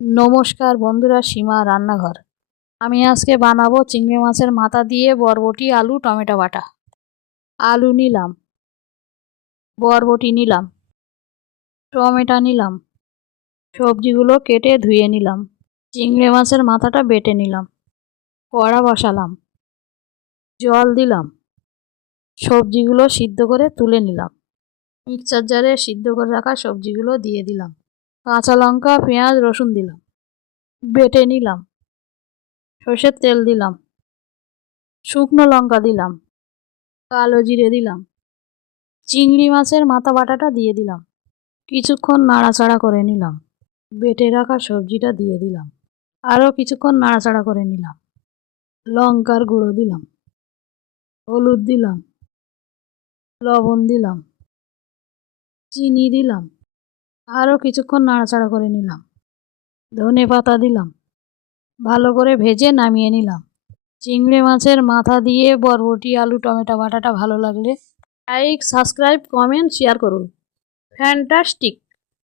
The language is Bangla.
নমস্কার বন্ধুরা, সীমা রান্নাঘর। আমি আজকে বানাবো চিংড়ি মাছের মাথা দিয়ে বরবটি, আলু, টমেটো বাটা। আলু নিলাম, বরবটি নিলাম, টমেটো নিলাম, সবজিগুলো কেটে ধুয়ে নিলাম, চিংড়ি মাছের মাথাটা বেটে নিলাম, কড়া বসালাম, জল দিলাম, সবজিগুলো সিদ্ধ করে তুলে নিলাম, মিক্সার জারে সিদ্ধ করে রাখা সবজিগুলো দিয়ে দিলাম, কাঁচা লঙ্কা, পেঁয়াজ, রসুন দিলাম, বেটে নিলাম, সর্ষের তেল দিলাম, শুকনো লঙ্কা দিলাম, কালো জিরে দিলাম, চিংড়ি মাছের মাথা বাটাটা দিয়ে দিলাম, কিছুক্ষণ নাড়াচাড়া করে নিলাম, বেটে রাখা সবজিটা দিয়ে দিলাম, আরও কিছুক্ষণ নাড়াচাড়া করে নিলাম, লঙ্কার গুঁড়ো দিলাম, হলুদ দিলাম, লবণ দিলাম, চিনি দিলাম, আরও কিছুক্ষণ নাড়াচাড়া করে নিলাম, ধনে পাতা দিলাম, ভালো করে ভেজে নামিয়ে নিলাম। চিংড়ি মাছের মাথা দিয়ে বরবটি, আলু, টমেটো বাটাটা ভালো লাগলে লাইক, সাবস্ক্রাইব, কমেন্ট, শেয়ার করুন। ফ্যান্টাস্টিক।